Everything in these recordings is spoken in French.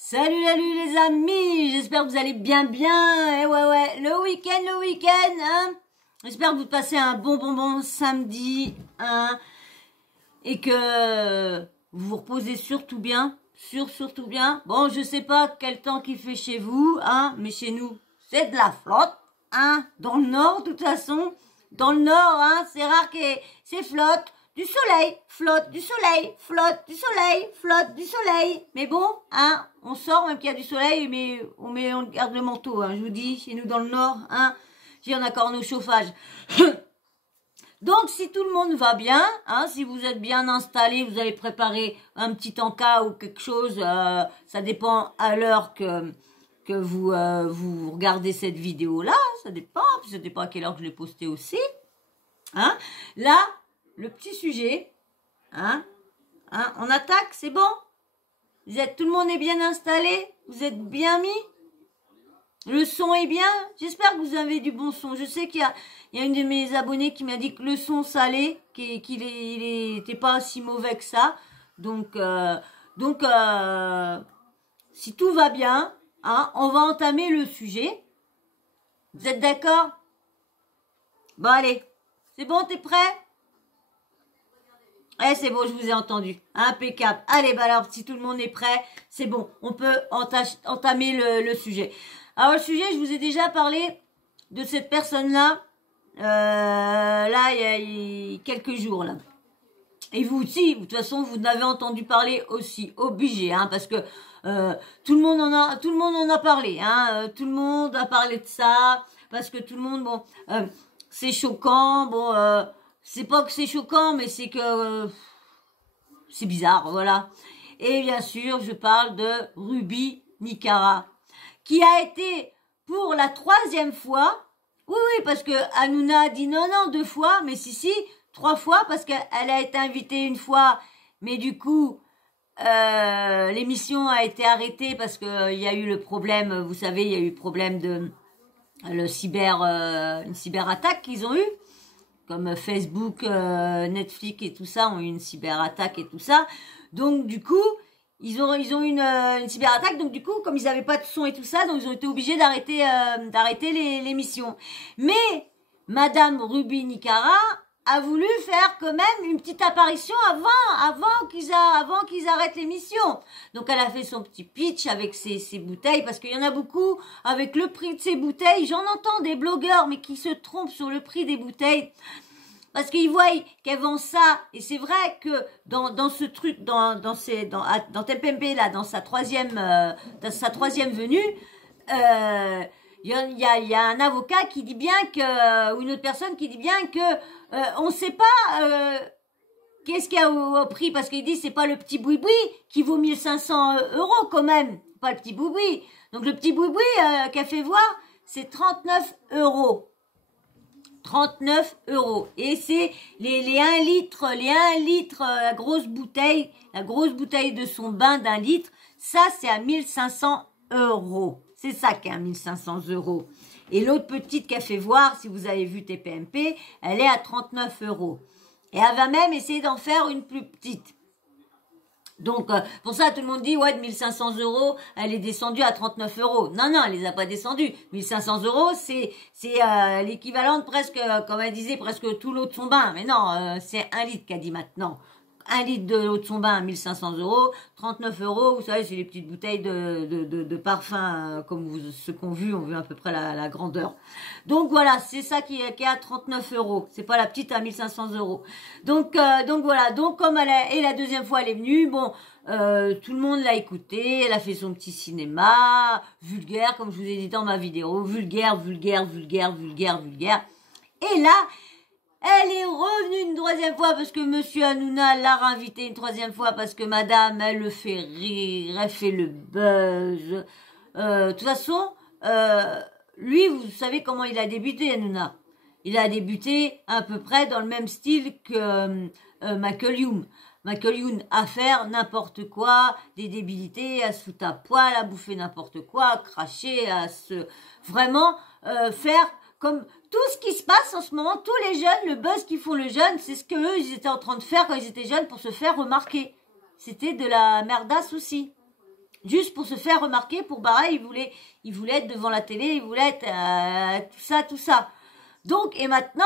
Salut les amis, j'espère que vous allez bien. Et ouais, le week-end, hein. J'espère que vous passez un bon samedi, hein, et que vous vous reposez surtout bien, surtout bien. Bon, je sais pas quel temps qu'il fait chez vous, hein, mais chez nous, c'est de la flotte, hein, dans le nord, de toute façon. Dans le nord, hein, c'est rare que c'est flotte. Du soleil, flotte, du soleil, flotte, du soleil, flotte, du soleil. Mais bon, hein, on sort même qu'il y a du soleil, mais on garde le manteau, hein, je vous dis, chez nous dans le nord, hein, on a encore nos chauffages. Donc, si tout le monde va bien, hein, si vous êtes bien installé, vous avez préparé un petit encas ou quelque chose, ça dépend à l'heure que vous regardez cette vidéo-là, ça dépend à quelle heure que je l'ai posté aussi, hein, là, le petit sujet, hein, on attaque, c'est bon? Tout le monde est bien installé? Vous êtes bien mis? Le son est bien? J'espère que vous avez du bon son. Je sais qu'il y a une de mes abonnées qui m'a dit que le son salé, qu'il était pas si mauvais que ça. Donc, si tout va bien, hein, on va entamer le sujet. Vous êtes d'accord? Bon, allez. C'est bon, t'es prêt? Eh, c'est bon, je vous ai entendu. Impeccable. Allez, bah alors, si tout le monde est prêt, c'est bon. On peut entamer le sujet. Alors, le sujet, je vous ai déjà parlé de cette personne-là, là, il y a quelques jours, là. Et vous aussi, de toute façon, vous en avez entendu parler aussi, obligé, hein, parce que tout le monde en a parlé, hein, tout le monde a parlé de ça, parce que tout le monde, bon, c'est choquant, bon, c'est pas que c'est choquant, mais c'est que c'est bizarre, voilà. Et bien sûr, je parle de Ruby Nicara, qui a été pour la 3e fois, oui, parce que Hanouna a dit non, 2 fois, mais si, 3 fois, parce qu'elle a été invitée une fois, mais du coup, l'émission a été arrêtée parce que il y a eu le problème, vous savez, il y a eu le problème de une cyberattaque qu'ils ont eu. Comme Facebook, Netflix et tout ça ont eu une cyberattaque et tout ça. Donc du coup, ils ont eu une cyberattaque. Donc du coup, comme ils n'avaient pas de son et tout ça, donc ils ont été obligés d'arrêter l'émission. Mais Madame Ruby Nicara a voulu faire quand même une petite apparition avant qu'ils arrêtent l'émission. Donc elle a fait son petit pitch avec ses bouteilles, parce qu'il y en a beaucoup avec le prix de ces bouteilles. J'en entends des blogueurs mais qui se trompent sur le prix des bouteilles, parce qu'ils voient qu'elles vendent ça. Et c'est vrai que dans ce truc, dans TPMP là, dans sa troisième venue, il y a un avocat qui dit bien que, ou une autre personne qui dit bien que on sait pas qu'est-ce qu'il y a au prix, parce qu'il dit c'est pas le petit boui-boui qui vaut 1500 € quand même, pas le petit boui-boui. Donc le petit boui-boui qu'a fait voir, c'est 39 €. 39 €. Et c'est les 1 litre, la grosse bouteille de son bain d'1 litre, ça c'est à 1500 €. C'est ça qui est à 1500 €. Et l'autre petite qu'a fait voir, si vous avez vu TPMP, elle est à 39 €. Et elle va même essayer d'en faire une plus petite. Donc, pour ça, tout le monde dit, ouais, de 1500 €, elle est descendue à 39 €. Non, elle les a pas descendues. 1500 €, c'est l'équivalent de presque, comme elle disait, presque tout l'eau de son bain. Mais non, c'est 1 litre qu'a dit maintenant. 1 litre de l'eau de son bain à 1500 €, 39 €, vous savez, c'est les petites bouteilles de parfum, comme ceux qu'on vu, on vu à peu près la grandeur. Donc voilà, c'est ça qui est à 39 €. C'est pas la petite à 1500 €. Donc voilà, donc comme et la 2e fois elle est venue, bon, tout le monde l'a écoutée, elle a fait son petit cinéma, vulgaire, comme je vous ai dit dans ma vidéo, vulgaire. Et là, elle est revenue une 3e fois parce que Monsieur Hanouna l'a réinvitée une 3e fois parce que Madame, elle le fait rire, elle fait le buzz. De toute façon, lui, vous savez comment il a débuté, Hanouna. Il a débuté à peu près dans le même style que Michael Youn. Michael Youn à faire n'importe quoi, des débilités, à se foutre à poil, à bouffer n'importe quoi, à cracher, à se vraiment faire comme tout ce qui se passe en ce moment, tous les jeunes, le buzz qu'ils font les jeunes, c'est ce qu'eux, ils étaient en train de faire quand ils étaient jeunes pour se faire remarquer. C'était de la merdasse aussi. juste pour se faire remarquer, pour pareil, il voulait être devant la télé, il voulait être tout ça. Donc, et maintenant,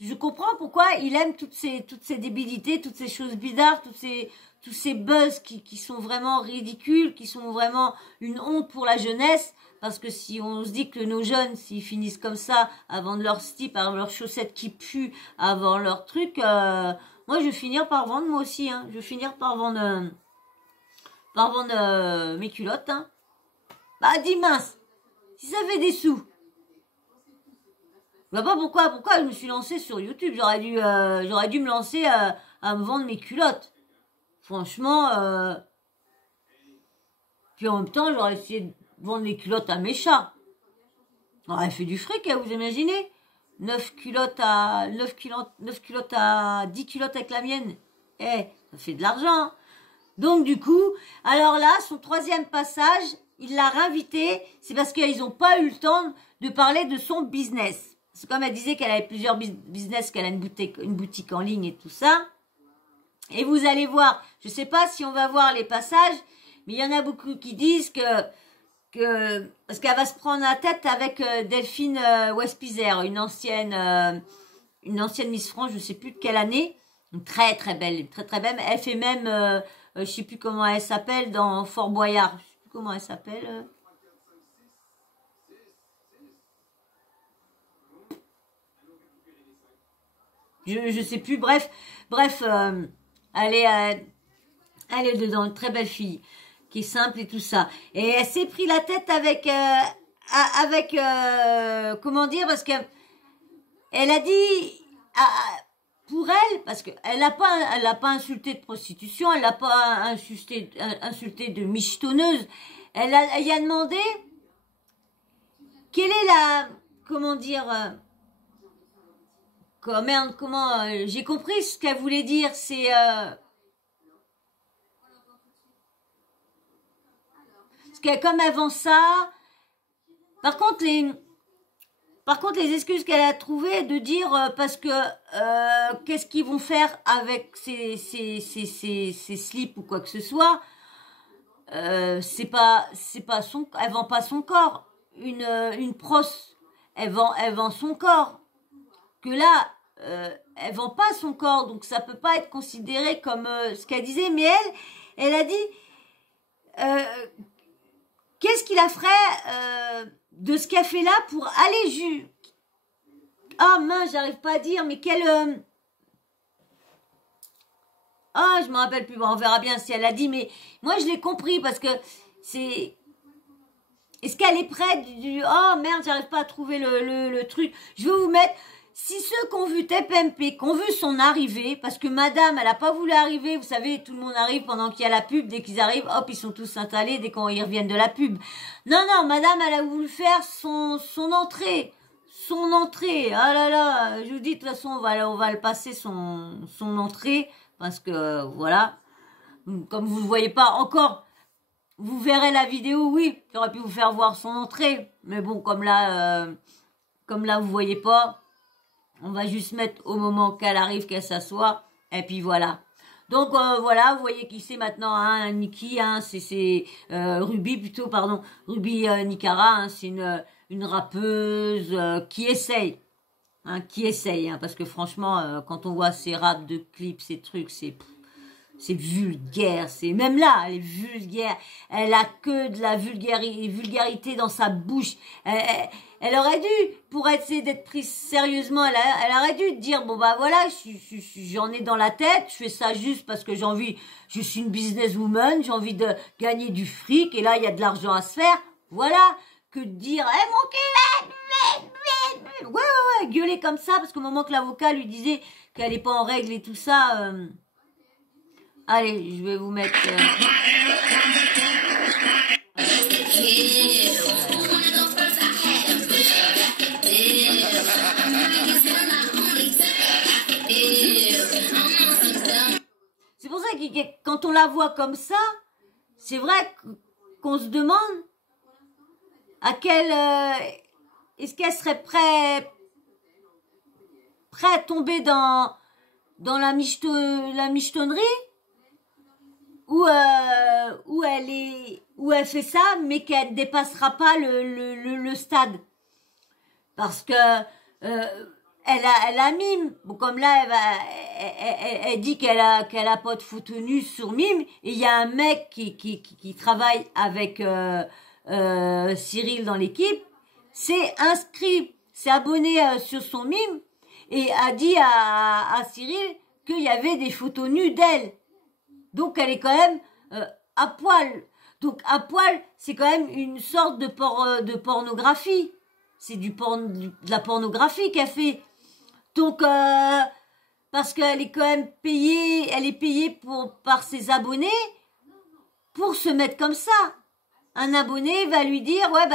je comprends pourquoi il aime toutes ces débilités, toutes ces choses bizarres, tous ces buzz qui sont vraiment ridicules, qui sont vraiment une honte pour la jeunesse. Parce que si on se dit que nos jeunes, s'ils finissent comme ça, avant de leur slip, avant leurs chaussettes qui puent, avant leur truc, moi je vais finir par vendre moi aussi. Hein. Je vais finir par vendre mes culottes. Hein. Bah dis mince, si ça fait des sous. Je vois pas pourquoi je me suis lancée sur YouTube. J'aurais dû me lancer à me vendre mes culottes. Franchement, puis en même temps, j'aurais essayé de vendre les culottes à mes chats. J'aurais fait du fric, hein, vous imaginez 9 culottes à 10 culottes avec la mienne. Ça fait de l'argent. Donc du coup, alors là, son troisième passage, il l'a réinvité, c'est parce qu'ils n'ont pas eu le temps de parler de son business. C'est comme elle disait qu'elle avait plusieurs business, qu'elle a une boutique en ligne et tout ça. Et vous allez voir, je ne sais pas si on va voir les passages, mais il y en a beaucoup qui disent parce qu'elle va se prendre la tête avec Delphine Westpizer, une ancienne Miss France, je ne sais plus de quelle année, une très très belle. Elle fait même, je ne sais plus comment elle s'appelle, dans Fort Boyard. Je ne sais plus comment elle s'appelle. Je sais plus. Bref, elle est dedans, une très belle fille, qui est simple et tout ça. Et elle s'est pris la tête avec comment dire, parce que elle a dit, pour elle, parce qu'elle n'a pas insulté de prostitution, elle n'a pas insulté de michetonneuse. Elle y a demandé quelle est la, comment dire, j'ai compris ce qu'elle voulait dire, c'est parce que comme avant ça, par contre les excuses qu'elle a trouvées de dire parce que qu'est-ce qu'ils vont faire avec ces slips ou quoi que ce soit, c'est pas elle vend pas son corps, une prosse, elle vend son corps. Que là, elle vend pas son corps, donc ça peut pas être considéré comme ce qu'elle disait. Mais elle a dit, qu'est-ce qu'il a ferait de ce qu'elle fait là pour aller mince, j'arrive pas à dire, mais quelle je me rappelle plus. Bon, on verra bien si elle a dit, mais moi je l'ai compris parce que c'est. Est-ce qu'elle est prête oh merde, j'arrive pas à trouver le truc. Je vais vous mettre. Si ceux qui ont vu TPMP, qui ont vu son arrivée, parce que madame, elle a pas voulu arriver, vous savez, tout le monde arrive pendant qu'il y a la pub, dès qu'ils arrivent, hop, ils sont tous installés dès qu'ils reviennent de la pub. Non, madame, elle a voulu faire son entrée. Son entrée, ah là là, je vous dis, de toute façon, on va le passer son entrée, parce que, voilà, comme vous ne voyez pas encore, vous verrez la vidéo, oui, j'aurais pu vous faire voir son entrée, mais bon, comme là, vous voyez pas, on va juste mettre au moment qu'elle arrive, qu'elle s'assoit, et puis voilà. Donc voilà, vous voyez qui c'est maintenant, hein, Nikki, hein, c'est Ruby plutôt, pardon, Ruby Nicara, hein, c'est une rappeuse qui essaye, hein, parce que franchement, quand on voit ses raps de clips, ces trucs, c'est vulgaire, c'est même là, elle est vulgaire, elle a que de la vulgarité dans sa bouche. Elle aurait dû, pour essayer d'être prise sérieusement, elle aurait dû dire, bon bah voilà, j'en ai dans la tête, je fais ça juste parce que je suis une businesswoman, j'ai envie de gagner du fric, et là il y a de l'argent à se faire, voilà, que de dire, mon cul, ouais, gueuler comme ça, parce qu'au moment que l'avocat lui disait qu'elle est pas en règle et tout ça, allez, je vais vous mettre... C'est pour ça que quand on la voit comme ça, c'est vrai qu'on se demande à quel... est-ce qu'elle serait prête à tomber dans la michetonnerie, où elle fait ça, mais qu'elle ne dépassera pas le stade. Parce que elle a Mime. Bon, comme là, elle dit qu'elle a pas de photo nue sur Mime. Et il y a un mec qui travaille avec Cyril dans l'équipe. C'est inscrit, c'est abonné sur son Mime et a dit à Cyril qu'il y avait des photos nues d'elle. Donc elle est quand même à poil. Donc à poil, c'est quand même une sorte de pornographie. C'est de la pornographie qu'elle fait. Donc parce qu'elle est quand même payée, elle est payée par ses abonnés pour se mettre comme ça. Un abonné va lui dire ouais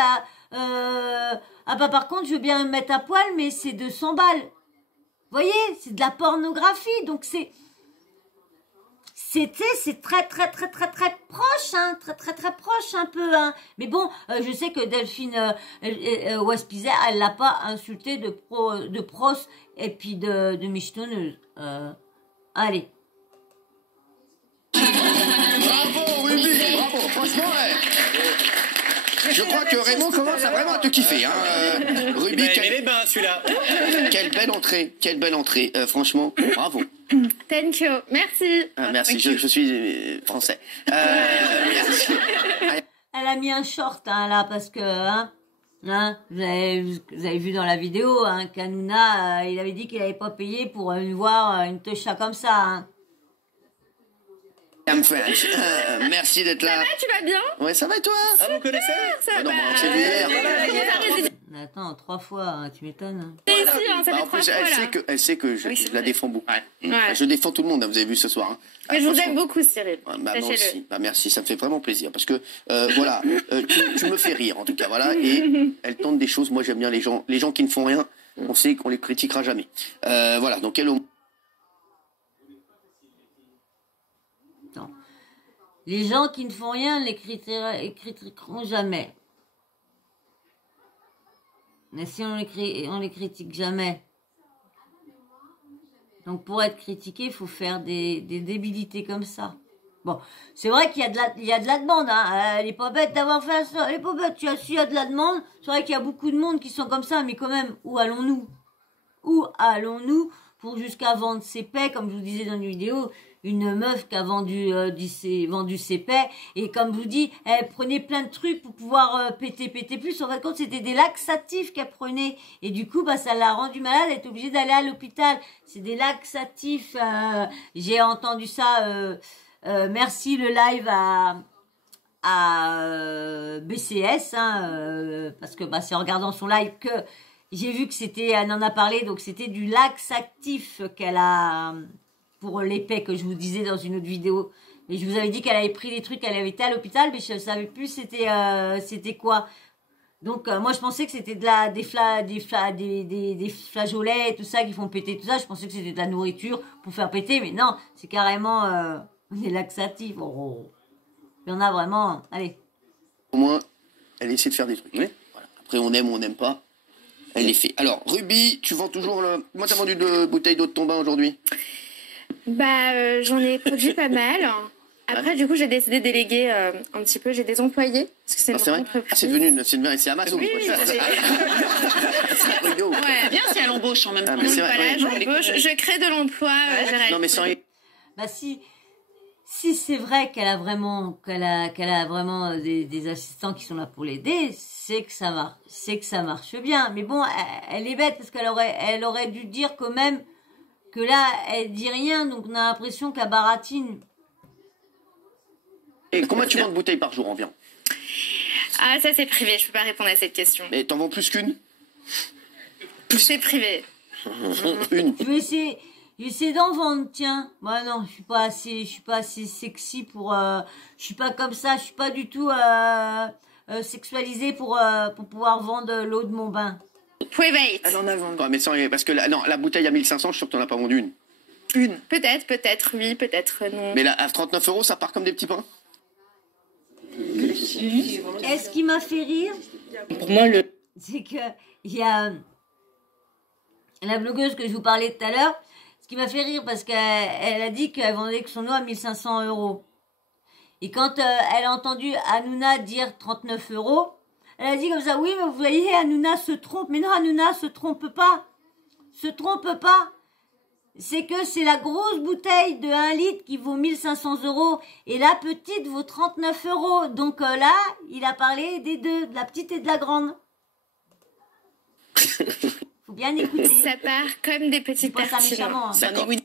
ah bah par contre je veux bien me mettre à poil mais c'est 200 balles. Vous voyez, c'est de la pornographie. Donc c'est très proche, hein, très proche un peu, hein. Mais bon, je sais que Delphine Westpizer, elle l'a pas insulté de pros et puis de michetonneuse. Allez. Bravo Ruby, bravo, franchement. Je crois que Raymond commence à vraiment te kiffer, hein. Ruby, les bains, celui-là. Quelle belle entrée, franchement, bravo. Thank you, merci. Merci, je suis français. Merci. Elle a mis un short, hein, là, parce que, vous avez vu dans la vidéo, hein, qu'Hanouna, il avait dit qu'il n'avait pas payé pour voir une techa comme ça, hein. Merci d'être là. Ça va, tu vas bien? Ouais, ça va et toi? Ah, vous connaissez? Ça non, va. on s'est vu hier. Attends, 3 fois, hein, tu m'étonnes. T'es ici, hein, ça fait En 3 plus, fois, là. elle sait que je la défends beaucoup. Ouais. Je défends tout le monde, hein, vous avez vu ce soir. Hein. Mais je vous franchement. aime beaucoup, Cyril. Ouais, moi Sachez-le. aussi. Merci, ça me fait vraiment plaisir parce que voilà, tu me fais rire en tout cas, voilà, et elle tente des choses. Moi, j'aime bien les gens qui ne font rien. On sait qu'on les critiquera jamais. Voilà, donc elle. Non. Les gens qui ne font rien les critiqueront jamais. Mais si on les critique jamais. Donc pour être critiqué, il faut faire des débilités comme ça. Bon, c'est vrai qu'il y a de la demande, hein. Elle est pas bête d'avoir fait ça. Elle est pas bête. S'il y a de la demande, c'est vrai qu'il y a beaucoup de monde qui sont comme ça, mais quand même, où allons-nous? Où allons-nous pour jusqu'à vendre ses paix, comme je vous disais dans une vidéo, une meuf qui a vendu ses paix, et comme je vous dis, elle prenait plein de trucs pour pouvoir péter plus. En fin de compte, c'était des laxatifs qu'elle prenait, et du coup, ça l'a rendue malade, elle est obligée d'aller à l'hôpital. C'est des laxatifs, j'ai entendu ça, merci le live à BCS, hein, parce que c'est en regardant son live que j'ai vu que elle en a parlé, donc c'était du laxatif qu'elle a pour l'épée que je vous disais dans une autre vidéo. Et je vous avais dit qu'elle avait pris des trucs, qu'elle avait été à l'hôpital, mais je ne savais plus c'était quoi. Donc moi je pensais que c'était des flageolets et tout ça qui font péter tout ça. Je pensais que c'était de la nourriture pour faire péter, mais non, c'est carrément des laxatifs. Oh. Il y en a vraiment. Allez. Au moins, elle essaie de faire des trucs. Oui. Voilà. Après, on aime ou on n'aime pas. Elle les fait. Alors, Ruby, tu vends toujours le... Moi, t'as vendu 2 bouteilles d'eau de ton bain aujourd'hui? J'en ai produit pas mal. Après, du coup, j'ai décidé de déléguer un petit peu. J'ai des employés. Parce que c'est vrai entreprise. Ah, c'est devenu c'est Amazon. Oui, c'est rigolo. Ouais. Bien si elle embauche en même temps. Mais c'est vrai, Voilà, ouais. j'embauche. Je crée de l'emploi. Non, mais sans... Si c'est vrai qu'elle a vraiment des assistants qui sont là pour l'aider, c'est que ça marche bien. Mais bon, elle est bête parce qu'elle aurait dû dire quand même que là elle dit rien, donc on a l'impression qu'elle baratine. Et combien tu vends de bouteilles par jour environ? Ah, ça c'est privé. Je peux pas répondre à cette question. Mais t'en vends plus qu'une? C'est privé. Une. Je vais essayer d'en vendre, tiens. Moi non, je suis pas assez sexy pour je suis pas comme ça, je suis pas du tout sexualisée pour pouvoir vendre l'eau de mon bain. Vous pouvez wait. Elle en a vendu. Ouais, mais sans... Parce que la bouteille à 1500, je suis sûr que t'en as pas vendu une. Une. Peut-être oui, peut-être non. Mais là, à 39 €, ça part comme des petits pains? Est-ce qui m'a fait rire? Pour moi, C'est que il y a la blogueuse que je vous parlais tout à l'heure. Ce qui m'a fait rire parce qu'elle a dit qu'elle vendait que son eau à 1500 €. Et quand elle a entendu Hanouna dire 39 €, elle a dit comme ça, oui, mais vous voyez, Hanouna se trompe. Mais non, Hanouna se trompe pas. Se trompe pas. C'est que c'est la grosse bouteille de 1 litre qui vaut 1500 € et la petite vaut 39 €. Donc là, il a parlé des deux, de la petite et de la grande. Faut bien écouter. Ça part comme des petites Pas ça tartines. méchamment. Hein. C'est un oui.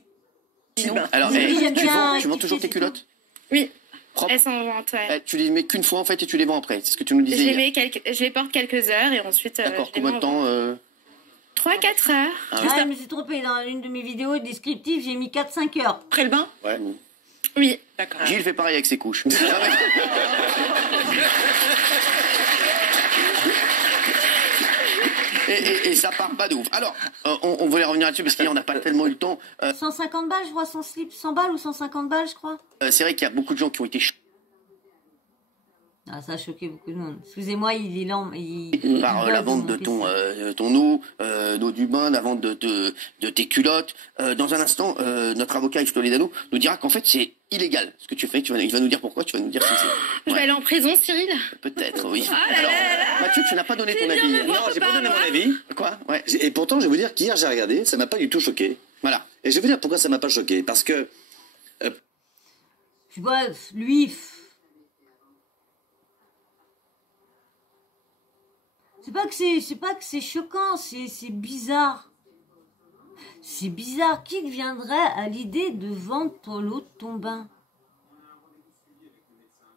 Alors, Oui, j'aime bien tu vends rectifier, toujours tes c'est culottes Oui, propres? elles sont en vente, ouais. Tu les mets qu'une fois en fait et tu les vends après. C'est ce que tu nous disais hier. Je les porte quelques heures et ensuite D'accord, je les combien de mets en temps 3-4 heures. Ah, je me suis trompée. Dans une de mes vidéos descriptives, j'ai mis 4-5 heures. Après le bain? Ouais. Oui. D'accord. Gilles fait pareil avec ses couches. Et ça part pas de ouf. Alors, on voulait revenir là-dessus parce qu'on n'a pas tellement eu le temps. 150 balles, je vois son slip. 100 balles ou 150 balles, je crois. C'est vrai qu'il y a beaucoup de gens qui ont été Ah, ça a choqué beaucoup de monde. Excusez-moi, il est lent. par la vente de ton eau, d'eau du bain, la vente de tes culottes. Dans un instant, notre avocat Yves Toledano nous dira qu'en fait c'est illégal ce que tu fais. Il va nous dire pourquoi, tu vas nous dire si c'est... Je vais aller en prison, Cyril. Peut-être, oui. Alors, Mathieu, tu n'as pas donné ton avis. Non, j'ai pas donné mon avis. Quoi? Ouais. Et pourtant, je vais vous dire qu'hier, j'ai regardé, ça m'a pas du tout choqué. Voilà. Et je vais vous dire pourquoi ça m'a pas choqué. Parce que Tu vois, lui... C'est pas que c'est choquant, c'est bizarre. C'est bizarre. Qui viendrait à l'idée de vendre l'eau de ton bain?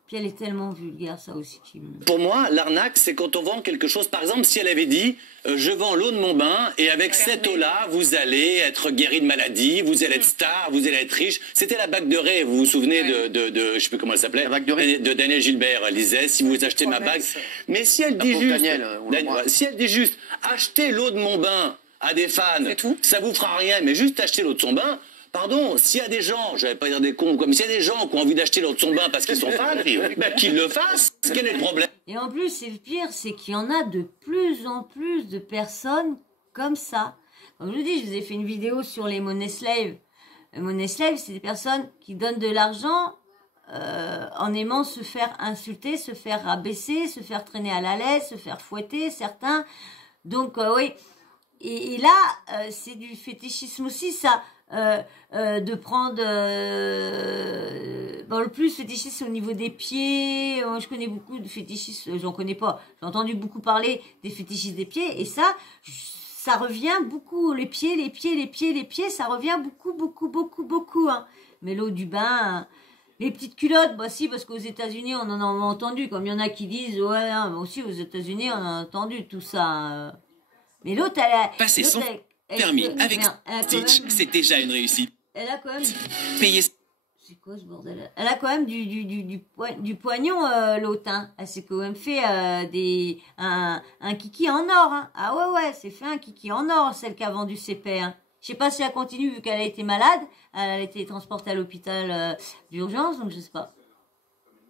Puis elle est tellement vulgaire, ça aussi qui me... pour moi, l'arnaque, c'est quand on vend quelque chose. Par exemple, si elle avait dit je vends l'eau de mon bain et avec cette eau-là, vous allez être guéri de maladie, vous allez être star, vous allez être riche. C'était la bague de Ré. Vous vous souvenez de je sais plus comment elle s'appelait, La bague de Ré. de Daniel Gilbert. Elle disait si vous achetez ma bague. Mais si elle dit pauvre juste, Daniel, on l'embrasse. si elle dit juste achetez l'eau de mon bain à des fans, C'est tout. ça vous fera rien. Mais juste acheter l'eau de son bain. Pardon, s'il y a des gens, je vais pas dire des cons, mais s'il y a des gens qui ont envie d'acheter l'eau de son bain parce qu'ils sont fans, ben, qu'ils le fassent. Quel est le problème? Et en plus, c'est le pire, c'est qu'il y en a de plus en plus de personnes comme ça. Comme je vous dis, je vous ai fait une vidéo sur les money slaves. Les money slaves, c'est des personnes qui donnent de l'argent en aimant se faire insulter, se faire rabaisser, se faire traîner à la laisse, se faire fouetter, certains. Donc, oui. Et là, c'est du fétichisme aussi, ça. De prendre le plus fétichiste c'est au niveau des pieds. Moi, je connais beaucoup de fétichistes, j'en connais pas, j'ai entendu beaucoup parler des fétichistes des pieds et ça revient beaucoup, les pieds, ça revient beaucoup hein. Mais l'eau du bain, les petites culottes, bah si, parce qu'aux États-Unis on en a entendu, comme il y en a qui disent ouais hein, aussi aux États-Unis on a entendu tout ça hein. Mais l'autre Passer son permis avec Stitch, c'est déjà une réussite. Elle a quand même... Payer C'est quoi ce bordel? Elle a quand même du poignon, l'autre, hein. Elle s'est quand même fait un kiki en or, hein. Ah ouais, c'est fait un kiki en or, celle qui a vendu ses paires. Hein. Je sais pas si elle continue, vu qu'elle a été malade. Elle a été transportée à l'hôpital d'urgence, donc je sais pas.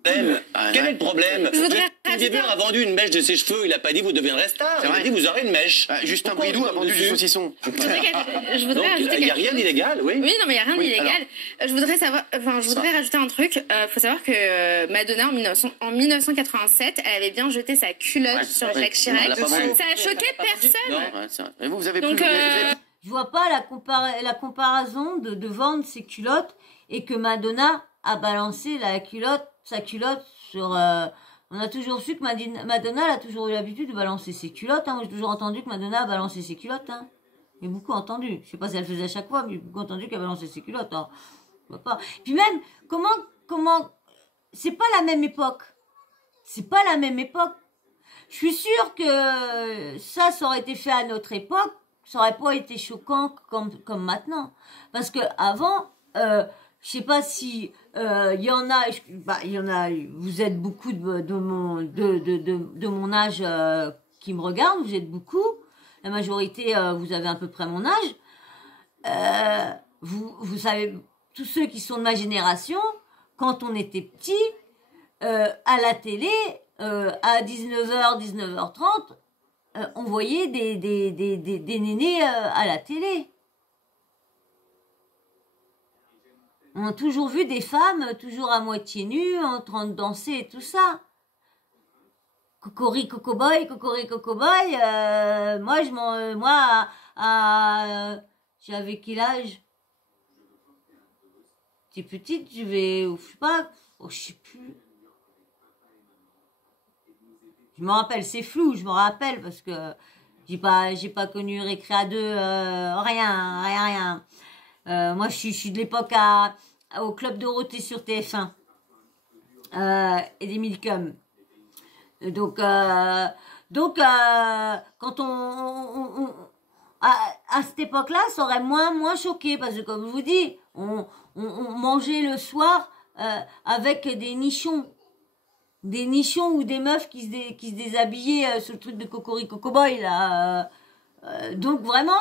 Quel est le problème? Je voudrais Justin Bieber a vendu une mèche de ses cheveux, il a pas dit vous deviendrez star, il a dit vous aurez une mèche. Justin Pourquoi Bridou on a vendu du dessus saucisson. Je voudrais Donc rajouter il n'y a quelque rien chose. d'illégal, oui. Oui, non, mais il n'y a rien Oui, d'illégal. Je voudrais rajouter un truc. Faut savoir que Madonna, en 1987, elle avait bien jeté sa culotte sur Jacques Chirac. Elle a pas vendu. Ça a choqué personne. Non. Ouais, c'est vrai. Mais vous avez Donc, plus... vous avez- Je vois pas la comparaison de vendre ses culottes et que Madonna a balancé sa culotte sur... on a toujours su que Madonna elle a toujours eu l'habitude de balancer ses culottes. Hein. Moi, j'ai toujours entendu que Madonna a balancé ses culottes. Hein. J'ai beaucoup entendu. Je sais pas si elle faisait à chaque fois, mais j'ai beaucoup entendu qu'elle balançait ses culottes. Hein. Je vois pas. Puis même, comment... C'est pas la même époque. C'est pas la même époque. Je suis sûre que ça aurait été fait à notre époque. Ça aurait pas été choquant comme maintenant. Parce que avant, je sais pas si il y en a, vous êtes beaucoup de mon âge qui me regardent, vous êtes beaucoup. La majorité, vous avez à peu près mon âge. Vous savez, tous ceux qui sont de ma génération, quand on était petit, à la télé, à 19h, 19h30, on voyait des nénés à la télé. On a toujours vu des femmes, toujours à moitié nues, en train de danser et tout ça. Cocori Coco Boy, moi, j'avais quel âge? T'es petite, je sais pas, je sais plus. Je me rappelle, c'est flou, je me rappelle, parce que j'ai pas connu Récréa 2, rien. Moi, je suis de l'époque au Club Dorothée sur TF1 et des Milcom. Donc, quand à cette époque-là, ça aurait moins choqué, parce que comme je vous dis, on mangeait le soir avec des nichons ou des meufs qui se déshabillaient sur le truc de Cocori Coco Boy là. Donc vraiment,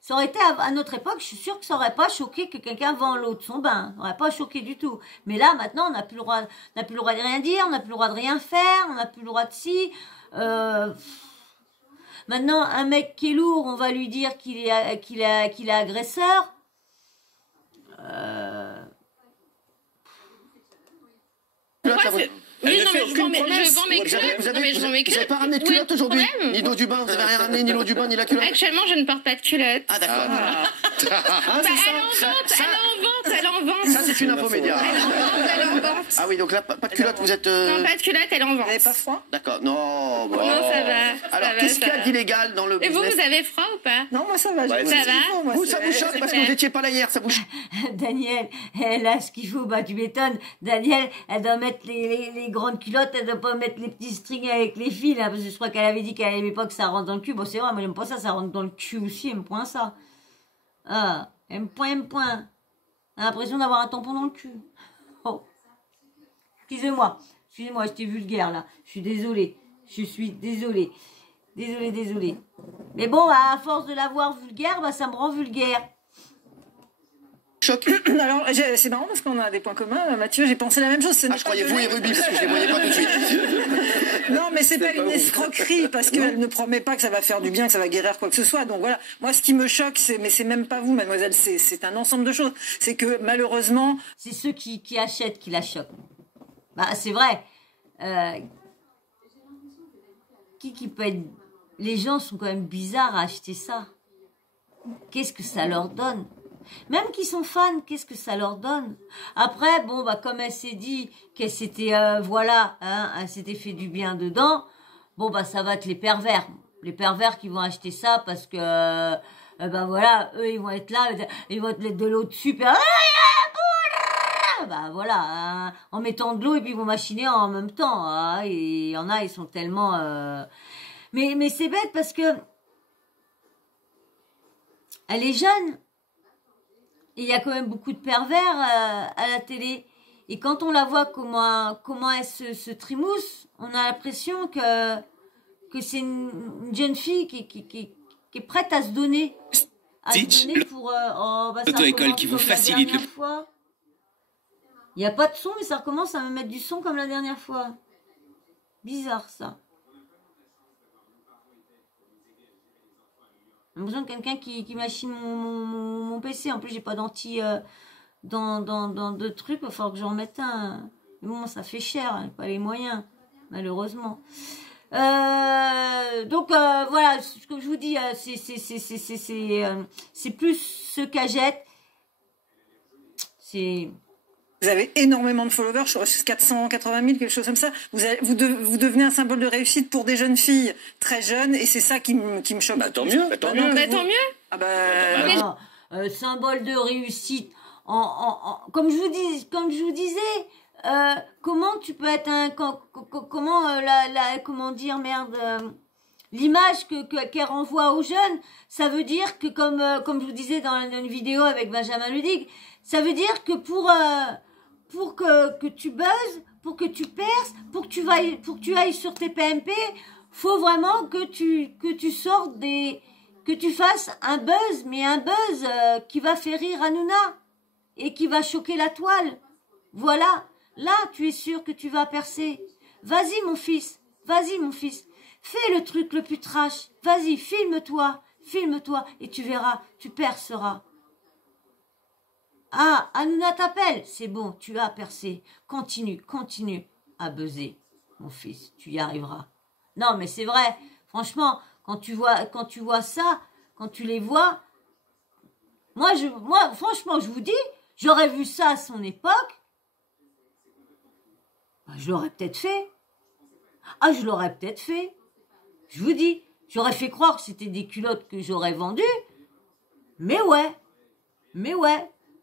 ça aurait été à notre époque, je suis sûre que ça aurait pas choqué que quelqu'un vend l'eau de son bain, ça aurait pas choqué du tout. Mais là, maintenant, on n'a plus le droit de rien dire, on n'a plus le droit de rien faire, on n'a plus le droit de si. Maintenant, un mec qui est lourd, on va lui dire qu'il est agresseur. Oui, non, mais je vends mes culottes. Vous avez pas ramené de culotte aujourd'hui? Ni d'eau du bain, vous avez rien ramené, ni l'eau du bain, ni la culotte? Actuellement, je ne porte pas de culotte. Ah, d'accord. Elle est en vente. Ça, c'est une info média. Elle est en vente. Ah oui, donc là, pas de culotte, vous êtes... Non, pas de culotte, elle est en vente. Vous avez pas froid? D'accord, non. Bon. Non, ça va. Alors, qu'est-ce qu'il y a d'illégal dans le Et business? vous avez froid ou pas? Non, moi ça va. Ouais, ça va. Vous, ça vous choque parce que vous n'étiez pas là hier, ça vous choque? Daniel, elle a ce qu'il faut, bah tu m'étonnes. Daniel, elle doit mettre les grandes culottes, elle doit pas mettre les petits strings avec les fils, là, parce que je crois qu'elle avait dit qu'elle aimait pas que ça rentre dans le cul. Bon, c'est vrai, moi j'aime pas ça, ça rentre dans le cul aussi, elle me point ça. Ah, elle me point. Elle a l'impression d'avoir un tampon dans le cul. Oh. Excusez-moi, j'étais vulgaire là. Je suis désolée. Désolée. Mais bon, à force de la voir vulgaire, bah ça me rend vulgaire. Choc. Alors, c'est marrant parce qu'on a des points communs. Mathieu, j'ai pensé la même chose. Ah, je croyais vous et Ruby, parce que je les voyais pas tout de suite. Non, mais c'est pas une escroquerie, parce qu'elle ne promet pas que ça va faire du bien, que ça va guérir quoi que ce soit. Donc voilà, moi ce qui me choque, mais c'est même pas vous, mademoiselle, c'est un ensemble de choses. C'est que malheureusement... C'est ceux qui achètent qui la choquent. Bah c'est vrai. Qui peut être... Les gens sont quand même bizarres à acheter ça. Qu'est-ce que ça leur donne? Même qui sont fans, qu'est-ce que ça leur donne? Après, bon, bah, comme elle s'est dit qu'elle s'était, elle s'était fait du bien dedans, bon, bah, ça va être les pervers. Les pervers qui vont acheter ça parce que, bah, voilà, eux, ils vont être là, ils vont te mettre de l'eau dessus, puis, bah, voilà, en mettant de l'eau et puis ils vont machiner en même temps. Et il y en a, ils sont tellement, mais c'est bête parce que, elle est jeune. Il y a quand même beaucoup de pervers à la télé. Et quand on la voit comment elle se trimousse, on a l'impression que c'est une jeune fille qui est prête à se donner. Stitch, pour... l'auto-école qui vous facilite le... Il n'y a pas de son, mais ça recommence à me mettre du son comme la dernière fois. Bizarre, ça. J'ai besoin de quelqu'un qui machine mon PC. En plus, j'ai pas d'anti de trucs. Il va falloir que j'en mette un. Mais bon, ça fait cher. Hein, pas les moyens, malheureusement. Donc voilà, ce que je vous dis, c'est plus ce qu'elle jette. Vous avez énormément de followers, je crois 480 000, quelque chose comme ça. Vous devenez un symbole de réussite pour des jeunes filles très jeunes, et c'est ça qui me choque. Bah, tant mieux. Tant mieux. Ah bah... symbole de réussite. Comme je vous disais, comment tu peux être comment dire, merde, l'image qu'elle renvoie aux jeunes, ça veut dire que comme je vous disais dans une vidéo avec Benjamin Ludig, ça veut dire que pour que tu buzzes, pour que tu perces, pour que tu ailles sur tes PMP, faut vraiment que tu sortes que tu fasses un buzz, mais un buzz qui va faire rire Hanouna et qui va choquer la toile. Voilà. Là, tu es sûr que tu vas percer. Vas-y, mon fils. Fais le truc le plus trash. Vas-y, filme-toi, et tu verras, tu perceras. Ah, Hanouna t'appelle. C'est bon, tu as percé. Continue à buzzer, mon fils. Tu y arriveras. Non, mais c'est vrai. Franchement, quand tu vois ça, quand tu les vois, moi, franchement, je vous dis, j'aurais vu ça à son époque, bah, je l'aurais peut-être fait. Ah, je l'aurais peut-être fait. Je vous dis, j'aurais fait croire que c'était des culottes que j'aurais vendues. Mais ouais.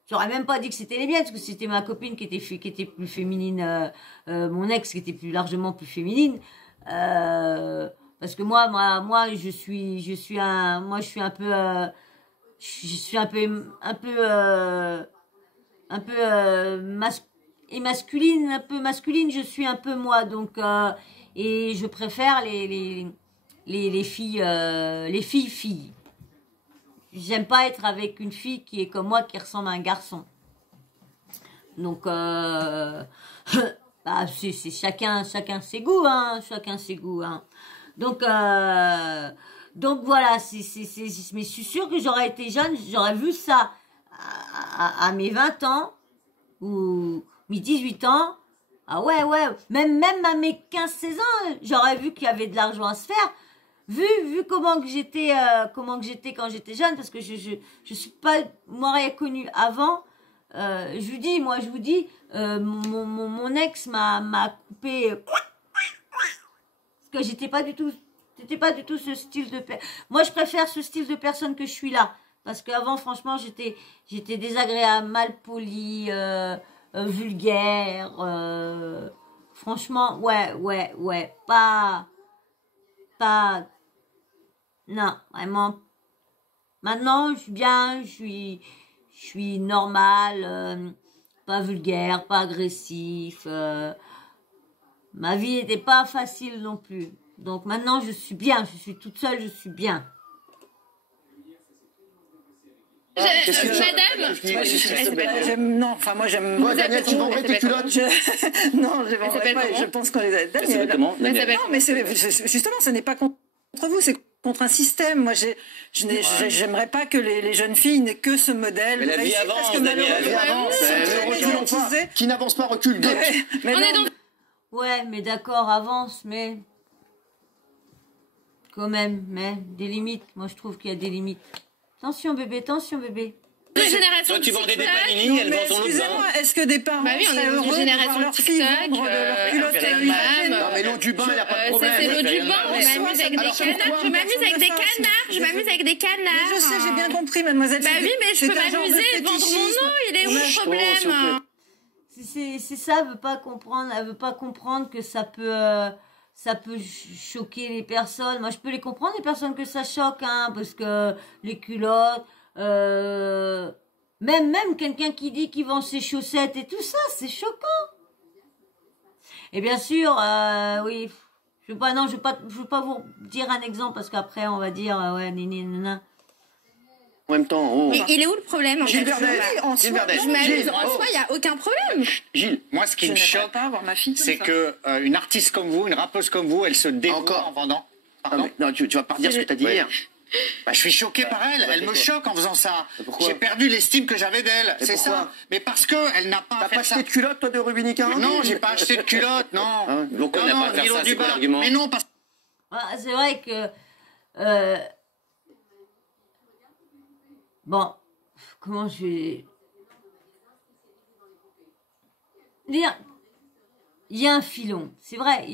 J'aurais même pas dit que c'était les miennes, parce que c'était ma copine qui était plus féminine, mon ex qui était largement plus féminine. Parce que moi, je suis un peu masculine, un peu masculine, je suis un peu moi, donc et je préfère les filles. J'aime pas être avec une fille qui est comme moi, qui ressemble à un garçon. Donc bah, c'est chacun ses goûts, hein, Donc voilà, mais je suis sûre que j'aurais été jeune, j'aurais vu ça à mes 20 ans ou mes 18 ans. Ah ouais, même à mes 15-16 ans, j'aurais vu qu'il y avait de l'argent à se faire. Vu comment que j'étais quand j'étais jeune, parce que je suis pas, m'aurais connu avant. Je vous dis, mon ex m'a coupé, parce que c'était pas du tout ce style de moi je préfère ce style de personne que je suis là, parce qu'avant franchement j'étais désagréable, mal polie, vulgaire, franchement ouais, pas non, vraiment. Maintenant je suis bien, je suis normale, pas vulgaire, pas agressif. Ma vie n'était pas facile non plus. Donc maintenant, je suis bien. Je suis toute seule, je suis bien. Madame, non, enfin moi j'aime. Moi, Daniel, tu vendrais tes culottes? Non, je vendrais pas. Je pense qu'on les a. Daniel. Comment, Daniel? Non, mais justement, ce n'est pas contre vous, c'est contre un système. Moi, j'aimerais pas que les jeunes filles n'aient que ce modèle. Mais la vie avance, parce que Daniel, la vie malheureusement, avance. Ne reculons pas. Qui n'avance pas recule. mais on non, est donc Ouais, mais d'accord, avance, mais quand même, mais des limites. Moi, je trouve qu'il y a des limites. Attention, bébé. une génération Toi, de tu vendais des TikTok. panini, Non, elle mais vend son autre excusez-moi, bain. est-ce que des parents Bah oui, on est seraient dans une heureux de génération voir leur de fille TikTok, vendre leurs culottes avec à Mam. Non, mais l'eau du bain, il n'y a pas de Ça, problème. c'est l'eau du bain. Je Alors, m'amuse avec des alors, canards. pourquoi Je m'amuse avec des personne ne fait ça canards. Je m'amuse avec des canards. Je sais, j'ai bien compris, mademoiselle. Bah oui, mais je peux C'est un genre de m'amuser et vendre mon fétichisme. eau. Il est où le problème? C'est ça, elle veut pas comprendre que ça peut choquer les personnes. Moi, je peux les comprendre, les personnes que ça choque, hein, parce que les culottes, même quelqu'un qui dit qu'il vend ses chaussettes et tout ça, c'est choquant. Et bien sûr, oui, je veux pas vous dire un exemple, parce qu'après, on va dire, ouais, nana. En même temps, oh. Mais il est où le problème en Gilles fait? Verdez. Gilles Verdez. Je m'amuse Gilles, en oh. soi, il n'y a aucun problème. Gilles, Moi, ce qui Je me n'aimerais choque, pas avoir ma fille comme c'est ça. que une artiste comme vous, une rappeuse comme vous, elle se dévoue Encore. en vendant. Ah, Pardon mais non, tu vas pas redire ce que t'as dit hier. Bah, je suis choqué par elle. Elle me choque en faisant ça. Pourquoi? J'ai perdu l'estime que j'avais d'elle. Et C'est pourquoi? ça. Mais parce que elle n'a pas T'as fait pas ça. acheté de culotte, toi, de Rubinica? Non, j'ai pas acheté de culotte, non. Ah ouais. Pourquoi on n'a pas à faire ni l'eau ça? du C'est quoi bain. l'argument? Mais non, parce Ah, c'est vrai que bon, comment je vais dire, il y a un filon, c'est vrai, il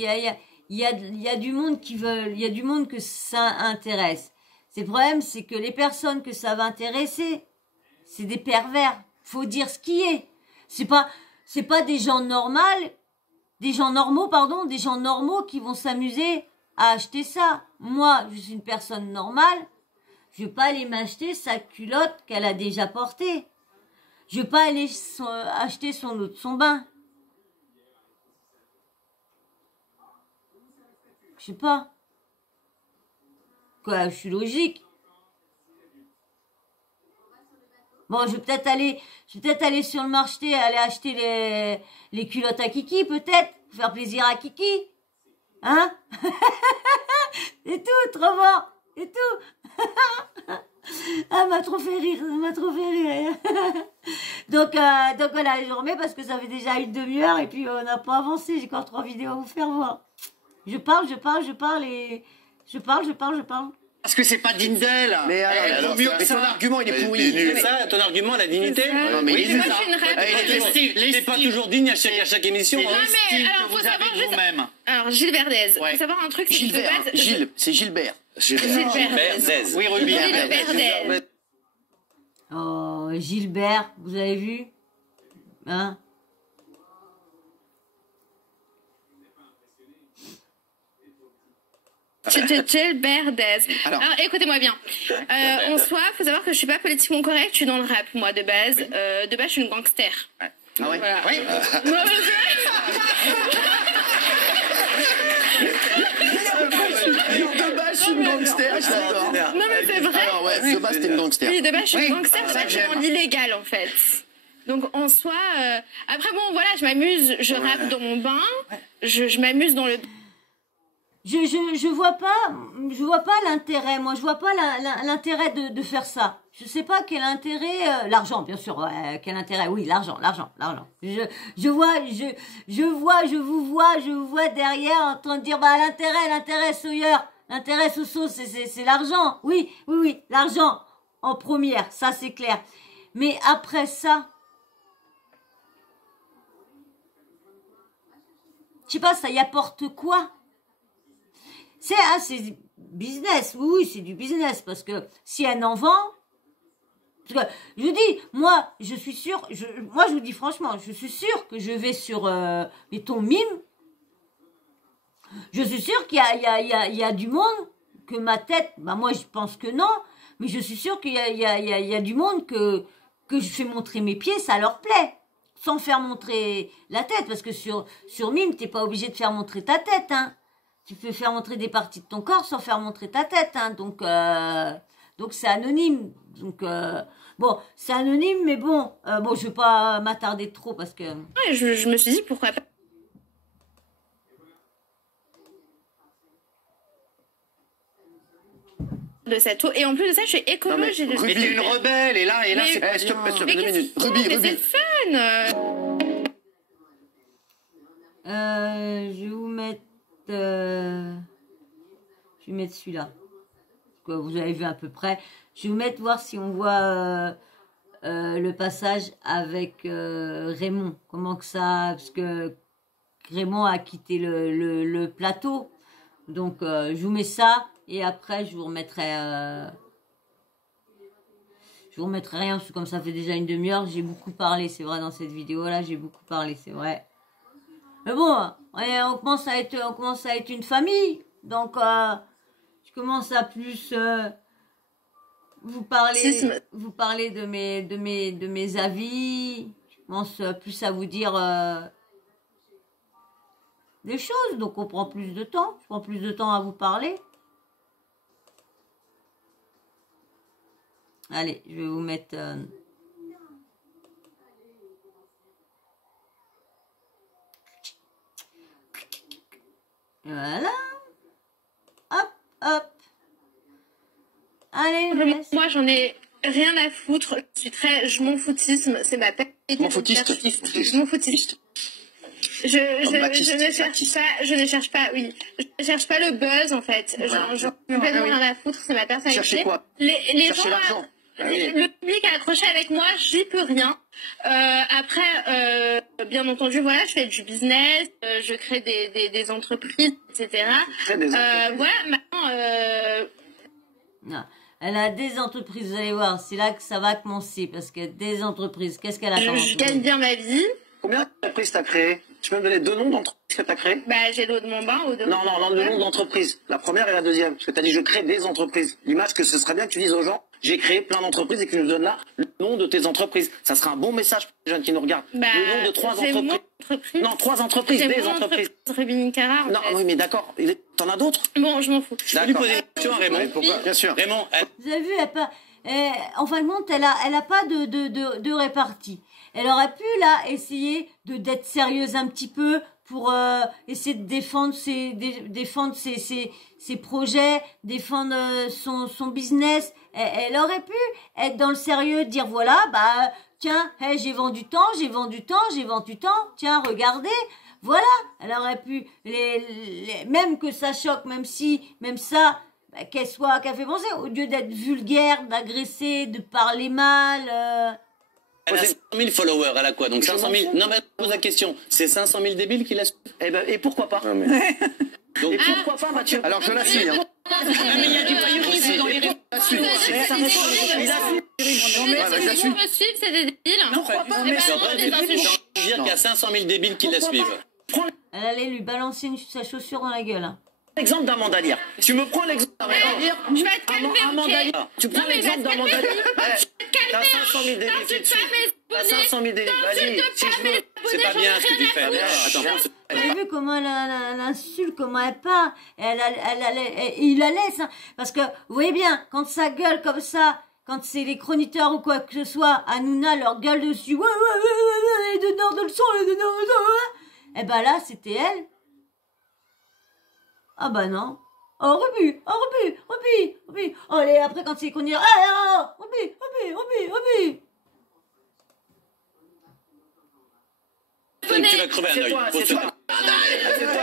y a du monde qui veulent, il y a du monde que ça intéresse. Le problème, c'est que les personnes que ça va intéresser, c'est des pervers. Faut dire ce qui est. C'est pas des gens normaux, des gens normaux qui vont s'amuser à acheter ça. Moi, je suis une personne normale. Je vais pas aller m'acheter sa culotte qu'elle a déjà portée. Je vais pas aller acheter son eau de son bain. Je sais pas. Quoi, je suis logique. Bon, je vais peut-être aller sur le marché, aller acheter les culottes à Kiki, peut-être, pour faire plaisir à Kiki. Hein? Et tout, trop bon. Et tout. Ah, m'a trop fait rire. Donc voilà, je remets parce que ça fait déjà une demi-heure et puis on n'a pas avancé. J'ai encore 3 vidéos à vous faire voir. Je parle et je parle. Parce que c'est pas digne d'elle. Mais alors, mais ton argument, il est pourri. C'est ça, ton argument, la dignité? Non, mais il est Moi, nul. je suis une reine. T'es pas toujours digne à chaque émission. C'est hein. l'estime alors, que faut vous savoir avez de juste- vous-même. Alors, Gilles Verdez. Ouais. Faut savoir un truc, c'est que de Gilbert, base... Gilles, c'est Gilbert. Gilbert Zez. Oui, Ruby. Gilles Verdez. Oh, Gilbert, vous avez vu? Hein? Gilles Verdez. Alors. Alors, écoutez-moi bien. En soi, faut savoir que je suis pas politiquement correcte, je suis dans le rap, moi, de base. De base, je suis une gangster. Ah ouais? Voilà. Oui. Non, mais De base, je suis une gangster, je suis d'accord. non, mais c'est vrai. Alors ouais, de base, t'es une gangster. Oui, de base, je suis Oui, une gangster, de ça, base, je suis j'aime. dans l'illégal, en fait. Donc, en soi, après, bon, voilà, je m'amuse, je rappe dans mon bain, je m'amuse dans le... Je vois pas l'intérêt. Moi, je vois pas l'intérêt de faire ça. Je sais pas quel intérêt. L'argent, bien sûr. Ouais, quel intérêt? Oui, l'argent. Je vous vois derrière en train de dire bah l'intérêt Sawyer, l'intérêt Soso, c'est l'argent. Oui, l'argent en première, ça c'est clair. Mais après ça, je sais pas, ça y apporte quoi? C'est business, oui, c'est du business, parce que si elle en vend, parce que je vous dis, moi, je suis sûre, moi je vous dis franchement, je suis sûre que je vais sur, mettons, Mime, je suis sûre qu'il y a du monde, que ma tête, bah moi je pense que non, mais je suis sûre qu'il y a du monde que je fais montrer mes pieds, ça leur plaît, sans faire montrer la tête, parce que sur Mime, t'es pas obligé de faire montrer ta tête, hein. Tu peux faire montrer des parties de ton corps sans faire montrer ta tête, hein. Donc c'est anonyme. Donc bon, c'est anonyme, mais bon, je vais pas m'attarder trop parce que. Ouais, je me suis dit, pourquoi pas. De cette eau. Et en plus de ça, je suis écolo. Non, mais j'ai Mais t'es une rebelle, et là, Mais- c'est S'il te plaît, s'il te Mais plaît, 2 minutes. qu'est-ce que Ruby. c'est fun. Je vais vous mettre. Je vais mettre celui-là. Que vous avez vu à peu près. Je vais vous mettre voir si on voit le passage avec Raymond. Comment que ça. Parce que Raymond a quitté le plateau. Donc je vous mets ça. Et après, je vous remettrai rien, parce que comme ça fait déjà une demi-heure, j'ai beaucoup parlé, c'est vrai, dans cette vidéo-là, j'ai beaucoup parlé, c'est vrai. Mais bon, on commence à être une famille, donc je commence à plus vous parler de mes avis, je commence plus à vous dire des choses, donc on prend plus de temps, je prends plus de temps à vous parler. Allez, je vais vous mettre... Voilà. Hop. Allez, je laisse. Moi, j'en ai rien à foutre. Je m'en foutisme, c'est ma personnalité. M'en foutiste. Je m'en foutiste. Je ne cherche pas, oui. Je ne cherche pas le buzz, en fait. J'en ai complètement rien à foutre, c'est ma personnalité. Cherchez quoi? Les Cherchez gens, l'argent. le public a accroché avec moi, j'y peux rien. Après, bien entendu, voilà, je fais du business, je crée des entreprises, etc. Voilà, maintenant, Non. Elle a des entreprises, vous allez voir, c'est là que ça va commencer, parce que des entreprises, qu'est-ce qu'elle a comme je gagne entreprise? bien ma vie. Combien d'entreprises t'as créé? Tu peux me donner 2 noms d'entreprises que t'as créées? Bah, j'ai l'eau de mon bain ou de... Non, 2 noms d'entreprises. La première et la deuxième. Parce que t'as dit je crée des entreprises. L'image que ce serait bien que tu dises aux gens, j'ai créé plein d'entreprises et que tu nous donnes là le nom de tes entreprises. Ça sera un bon message pour les jeunes qui nous regardent. Bah, le nom de 3 j'ai entreprises. mon entreprise. Non, 3 entreprises, J'ai des mon entreprises. Rubini Cara, en Non, fait. oui, mais d'accord. T'en as d'autres? Bon, je m'en fous. Je peux lui poser une question à Raymond? Pourquoi? Bien sûr. Raymond, Vous avez vu, en fin de compte, elle a pas de répartie. Elle aurait pu, là, essayer d'être sérieuse un petit peu pour essayer de défendre ses projets, défendre son business. Elle aurait pu être dans le sérieux, dire voilà, bah tiens, hey, j'ai vendu tant, tiens, regardez. Voilà, elle aurait pu, même que ça choque, même ça, bah, qu'elle fait penser, au lieu d'être vulgaire, d'agresser, de parler mal. Elle a 500 000 followers, elle a quoi? Donc 500 000. Non, mais je pose la question. C'est 500 000 débiles qui la suivent? Eh ben, et pourquoi pas? Non, mais... Donc, et pourquoi pas, Mathieu? Alors je la suis. Hein. mais il y a du voyeurisme dans les réseaux. Je la suis. me suivre, c'est des débiles. Non, pas du tout. Mais c'est vrai, dire qu'il y a 500 000 débiles qui la suivent. Elle allait lui balancer sa chaussure dans la gueule. Hein. L'exemple d'Amanda Lear. Tu me prends l'exemple d'Amanda Lear. Je vais te calmer, Amanda Lear. Tu prends l'exemple d'Amanda Lear. T'as 500 000 débiles qui te suivent. T'as 500 000 débiles. Vas-y, si je veux. C'est pas bien ce que tu fais. Attends, vous avez vu comment elle insulte, comment elle parle, il la laisse, hein. Parce que, vous voyez bien, quand ça gueule comme ça, quand c'est les chroniqueurs ou quoi que ce soit, Hanouna leur gueule dessus, ouais, les donneurs de leçons, eh ben là, c'était elle. Ah bah non. Oh, Ruby. Oh, et après, quand c'est les chroniqueurs, Ruby. tu vas crever un œil. C'est toi,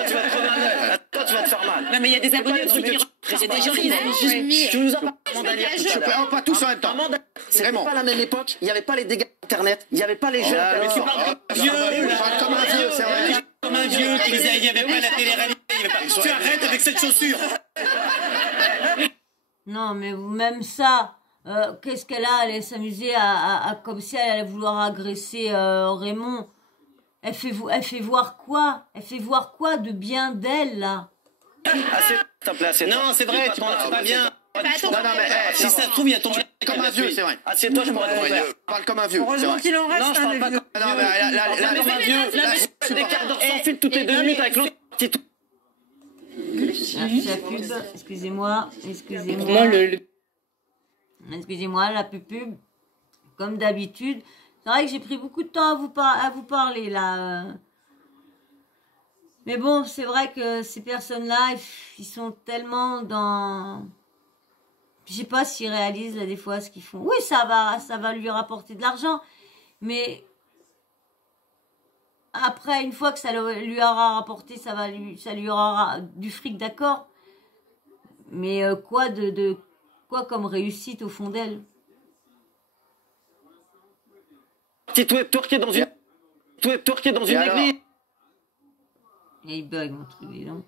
tu vas crever un œil. Toi, tu vas te faire mal. Non, mais il y a des abonnés de Ruby. C'est des gens qui ont juste mis. Tu nous as pas Amanda Lear tout à l'heure. Pas tous en même temps. C'était pas la même époque. Il n'y avait pas les dégâts d'Internet. Il n'y avait pas les jeunes. Mais tu parles comme un vieux. Comme un vieux, c'est vrai. Comme un vieux qui disait il n'y avait pas la télé-réalité. Tu arrêtes avec cette chaussure. Non, mais même ça, qu'est-ce qu'elle a? Elle allait s'amuser comme si elle allait vouloir agresser Raymond. Elle fait voir quoi? Elle fait voir quoi de bien d'elle, là? Non, c'est vrai, tu parles pas bien. Non, mais si ça se trouve, il y a ton... Comme un vieux, c'est vrai. Assieds-toi, je pourrais te faire. Parle comme un vieux. Heureusement qu'il en reste. Non, je parle pas comme Non, mais là, comme un vieux. C'est des quarts d'heure sans fil toutes les 2 minutes avec l'autre. C'est la pub. Excusez-moi. Excusez-moi, la pub. Comme d'habitude. C'est vrai que j'ai pris beaucoup de temps à vous parler, là. Mais bon, c'est vrai que ces personnes-là, ils sont tellement dans... Je sais pas s'ils réalisent, là, des fois, ce qu'ils font. Oui, ça va lui rapporter de l'argent. Mais... Après, une fois que ça lui aura rapporté, ça lui aura du fric, d'accord. Mais quoi comme réussite au fond d'elle? Tu es torqué dans une église. Et il bug, mon truc, dis donc.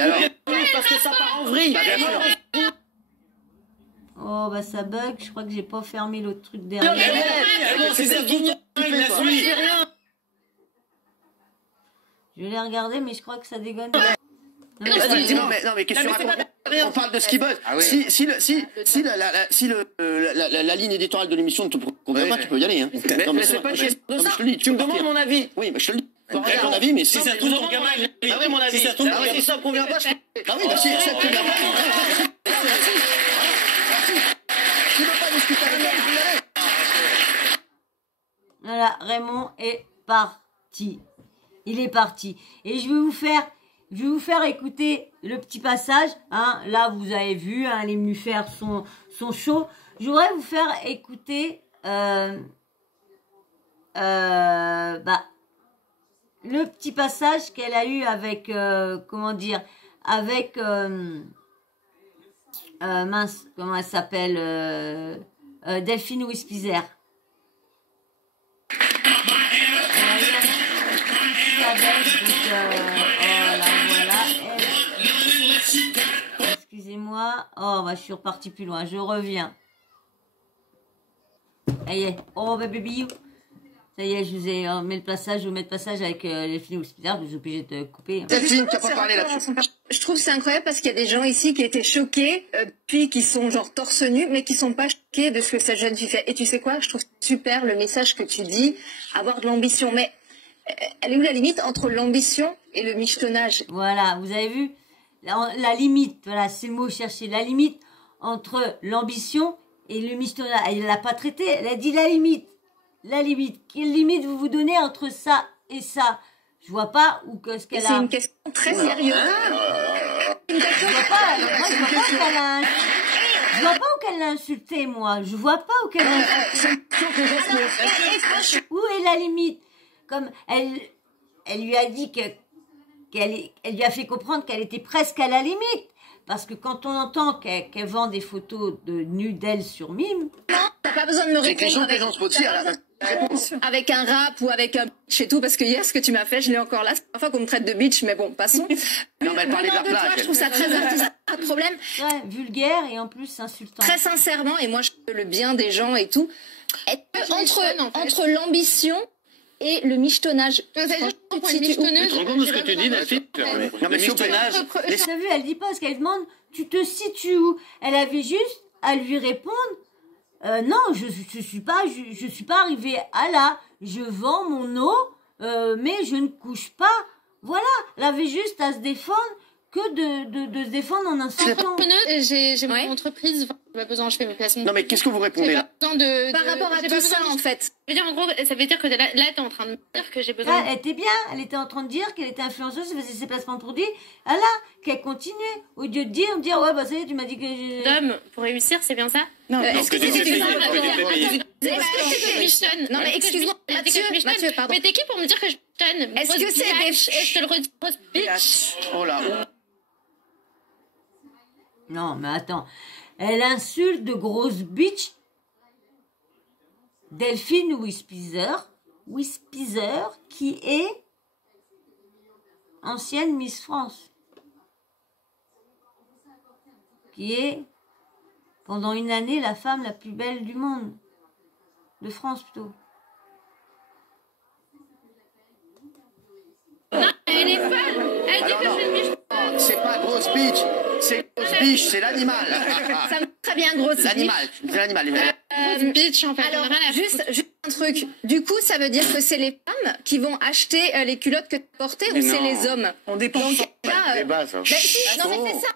Alors, Parce que ça part en vrille. Oh, bah ça bug, je crois que j'ai pas fermé l'autre truc derrière. C'est ça, il la suit. Je l'ai regardé, mais je crois que ça dégonne. vas-y, dis-moi. Non, mais qu'est-ce que tu racontes? On parle de ce qui buzz. Si la ligne éditoriale de l'émission ne te convient pas, tu peux y aller. Hein. Mais c'est pas une question de ça. Tu me demandes mon avis. Oui, mais je te le dis. Ton avis, mais Si ça se trouve, ton gamin, il Ah oui, mon avis. Si ça se trouve, Si ça me convient pas, je... Ah oui, bah si ça te convient pas. Tu veux pas discuter avec elle, tu peux y aller. Voilà, Raymond est parti. Il est parti. Et je vais vous faire écouter le petit passage. Hein. Là, vous avez vu, hein, elle est venue faire son show. Je voudrais vous faire écouter le petit passage qu'elle a eu avec, avec, mince, comment elle s'appelle, Delphine Wispizer. Excusez-moi. Oh, bah, je suis reparti plus loin. Je reviens. Ça y est. Oh, baby. Ça y est, je vous ai mis le passage. Je vous mets le passage avec les films hospitaliers. Je suis obligée de te couper. Delphine, tu n'as pas parlé là-dessus. Je trouve que c'est incroyable parce qu'il y a des gens ici qui étaient choqués, puis qui sont genre torse nu, mais qui sont pas choqués de ce que cette jeune fille fait. Et tu sais quoi? Je trouve super le message que tu dis, avoir de l'ambition. Mais elle est où la limite entre l'ambition et le michetonnage? Voilà, vous avez vu la limite, voilà, c'est le mot cherché. La limite entre l'ambition et le michetonnage. Elle l'a pas traité, elle a dit la limite. La limite. Quelle limite vous vous donnez entre ça et ça? Je vois pas où que ce qu'elle a. C'est une question très sérieuse. Je vois pas, moi, je vois pas où qu'elle a. Je vois pas où qu'elle l'a insulté, moi. Je vois pas où qu'elle l'a insulté. Où est la limite? Comme elle lui a dit elle lui a fait comprendre qu'elle était presque à la limite. Parce que quand on entend qu'elle vend des photos de nues d'elle sur Mime. Non, t'as pas besoin de me répondre avec un rap ou avec un bitch et tout, parce que hier, ce que tu m'as fait, je l'ai encore là. C'est la première fois qu'on me traite de bitch, mais bon, passons. Non, mais elle parlait de la toi, je trouve ça très artistique, pas de problème. Ouais, vulgaire et en plus insultant. Très sincèrement, et moi, je veux le bien des gens et tout. Entre l'ambition et le michetonnage. Tu te rends compte de ce que tu dis, Delphine? Non, mais michetonnage. T'as vu, elle dit pas, parce qu'elle demande, tu te situes où? Elle avait juste à lui répondre, non, je suis pas arrivée à là. Je vends mon eau, mais je ne couche pas. Voilà, elle avait juste à se défendre que de se défendre en insultant. J'ai mon entreprise, j'ai pas besoin, je fais mes placements. Non, mais qu'est-ce que vous répondez là? Par rapport à tout ça, en fait. Je veux dire, en gros, ça veut dire que là, t'es en train de me dire que j'ai besoin. Elle était bien, elle était en train de dire qu'elle était influenceuse, elle faisait ses placements de produits. Ah là, qu'elle continuait. Au lieu de dire, ouais, bah ça y est, tu m'as dit que j'ai... D'homme, pour réussir, c'est bien ça? Non, est-ce que c'est du michetonne? Non, mais excuse-moi, Mathieu, pardon. Mais t'es qui pour me dire que je michetonne? Est-ce que c'est des... Je te le redis, grosse bitch. Oh là. Non, mais attends. Elle insulte de grosses bitch Delphine Wispizer, qui est ancienne Miss France. Qui est, pendant une année, la femme la plus belle du monde. De France, plutôt. Non, elle est folle. Elle dit que je suis une michetonne. C'est pas grosse bitch, c'est grosse biche, c'est l'animal. Ça me très bien grosse L'animal, c'est l'animal. Grosse bitch, en fait. Alors, juste un truc. Du coup, ça veut dire que c'est les femmes qui vont acheter les culottes que tu portais ou c'est les hommes? On dépend. Donc, là, débat, ça. non, mais c'est ça.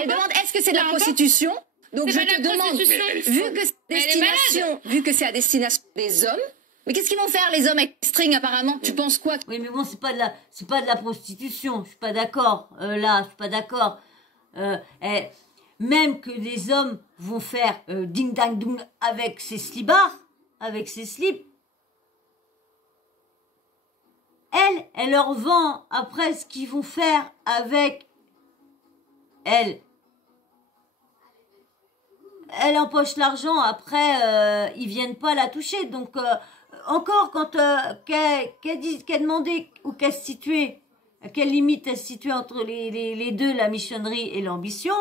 Elle demande, est-ce que c'est de la prostitution? Donc, je te demande, vu que c'est à destination des hommes, mais qu'est-ce qu'ils vont faire, les hommes avec les strings, apparemment? Tu penses quoi? Oui, mais bon, c'est pas de la prostitution. Je suis pas d'accord. Là, je suis pas d'accord. Même que les hommes vont faire ding dang dung avec ses slibards, avec ses slips. Elle leur vend après ce qu'ils vont faire avec elle. Elle empoche l'argent, après ils viennent pas la toucher. Donc encore quand qu'elle demandait où qu'elle se situait, à quelle limite elle se situait entre les deux, la michonnerie et l'ambition,